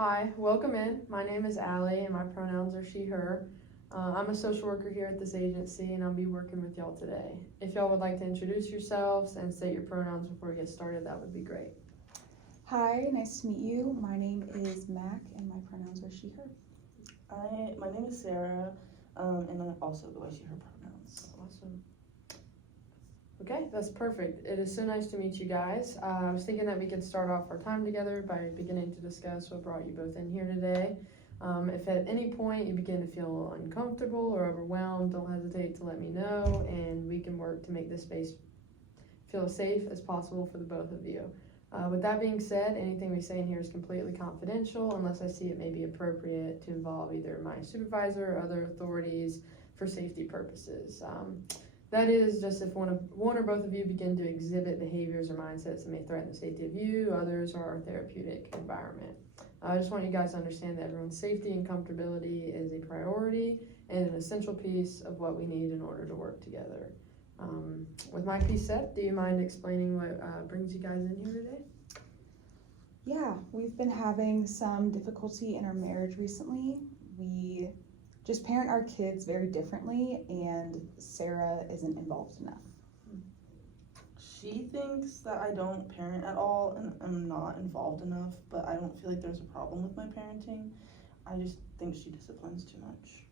Hi, welcome in. My name is Allie and my pronouns are she, her. I'm a social worker here at this agency and I'll be working with y'all today. If y'all would like to introduce yourselves and state your pronouns before we get started, that would be great. Hi, nice to meet you. My name is Mac and my pronouns are she, her. My name is Sarah, and I also go by she, her pronouns. Awesome. Okay, that's perfect. It is so nice to meet you guys. I was thinking that we could start off our time together by beginning to discuss what brought you both in here today. If at any point you begin to feel uncomfortable or overwhelmed, don't hesitate to let me know and we can work to make this space feel as safe as possible for the both of you. With that being said, anything we say in here is completely confidential unless I see it may be appropriate to involve either my supervisor or other authorities for safety purposes. That is just if one or both of you begin to exhibit behaviors or mindsets that may threaten the safety of you, others, or our therapeutic environment. I just want you guys to understand that everyone's safety and comfortability is a priority and an essential piece of what we need in order to work together. With my piece set, do you mind explaining what brings you guys in here today? Yeah, we've been having some difficulty in our marriage recently. We just parent our kids very differently and Sarah isn't involved enough. She thinks that I don't parent at all and I'm not involved enough, but I don't feel like there's a problem with my parenting. I just think she disciplines too much.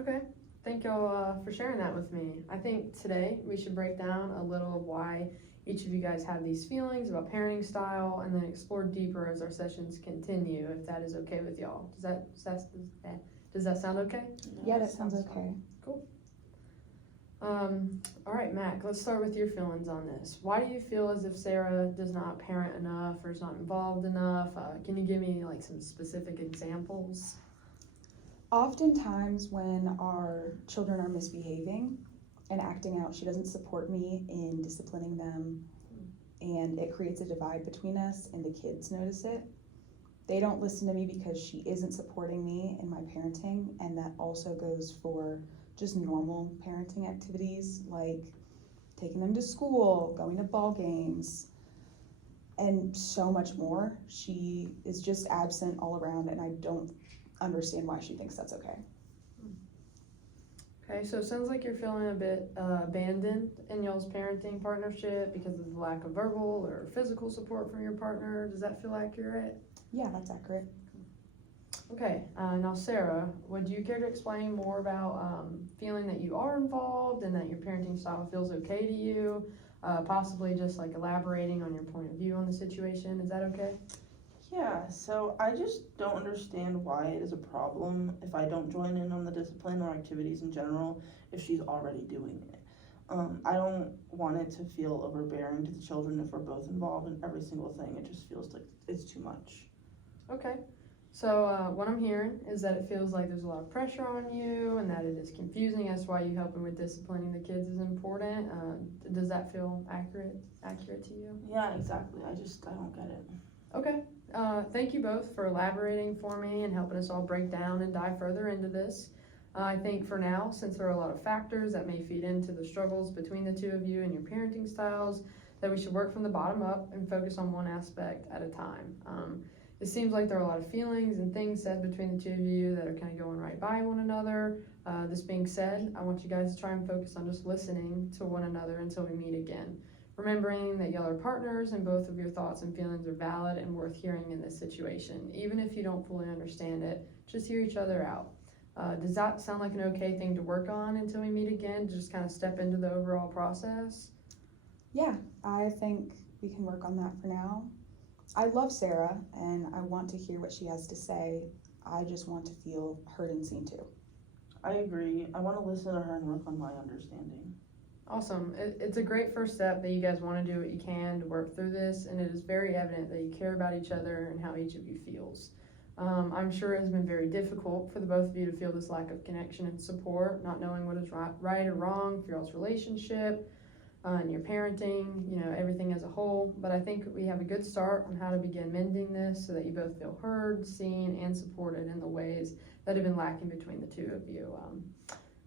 Okay, thank y'all for sharing that with me. I think today we should break down a little of why each of you guys have these feelings about parenting style and then explore deeper as our sessions continue, if that is okay with y'all. Does that sound okay? Yeah, that sounds okay. Cool. All right, Mac, let's start with your feelings on this. Why do you feel as if Sarah does not parent enough or is not involved enough? Can you give me like some specific examples? Oftentimes when our children are misbehaving and acting out, she doesn't support me in disciplining them and it creates a divide between us and the kids notice it. They don't listen to me because she isn't supporting me in my parenting, and that also goes for just normal parenting activities like taking them to school, going to ball games, and so much more. She is just absent all around and I don't understand why she thinks that's okay. Okay, so it sounds like you're feeling a bit abandoned in y'all's parenting partnership because of the lack of verbal or physical support from your partner. Does that feel accurate? Yeah, that's accurate. Okay, now Sarah, would you care to explain more about feeling that you are involved and that your parenting style feels okay to you? Possibly just like elaborating on your point of view on the situation. Is that okay? Yeah, so I just don't understand why it is a problem if I don't join in on the discipline or activities in general if she's already doing it. I don't want it to feel overbearing to the children if we're both involved in every single thing. It just feels like it's too much. Okay, so what I'm hearing is that it feels like there's a lot of pressure on you and that it is confusing as to why you helping with disciplining the kids is important. Does that feel accurate to you? Yeah, exactly. I don't get it. Okay, thank you both for elaborating for me and helping us all break down and dive further into this. I think for now, since there are a lot of factors that may feed into the struggles between the two of you and your parenting styles, that we should work from the bottom up and focus on one aspect at a time. It seems like there are a lot of feelings and things said between the two of you that are kind of going right by one another. This being said, I want you guys to try and focus on just listening to one another until we meet again. Remembering that y'all are partners and both of your thoughts and feelings are valid and worth hearing in this situation. Even if you don't fully understand it, just hear each other out. Does that sound like an okay thing to work on until we meet again, to just kind of step into the overall process? Yeah, I think we can work on that for now. I love Sarah and I want to hear what she has to say. I just want to feel heard and seen too. I agree. I want to listen to her and work on my understanding. Awesome. It's a great first step that you guys want to do what you can to work through this, and it is very evident that you care about each other and how each of you feels. I'm sure it has been very difficult for the both of you to feel this lack of connection and support, not knowing what is right or wrong for y'all's relationship and your parenting, everything as a whole. But I think we have a good start on how to begin mending this so that you both feel heard, seen, and supported in the ways that have been lacking between the two of you.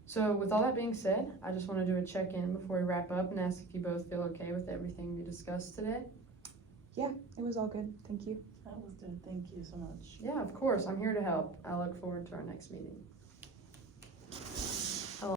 So with all that being said, I just want to do a check-in before we wrap up and ask if you both feel okay with everything we discussed today. Yeah, it was all good. Thank you. That was good. Thank you so much. Yeah, of course, I'm here to help. I look forward to our next meeting.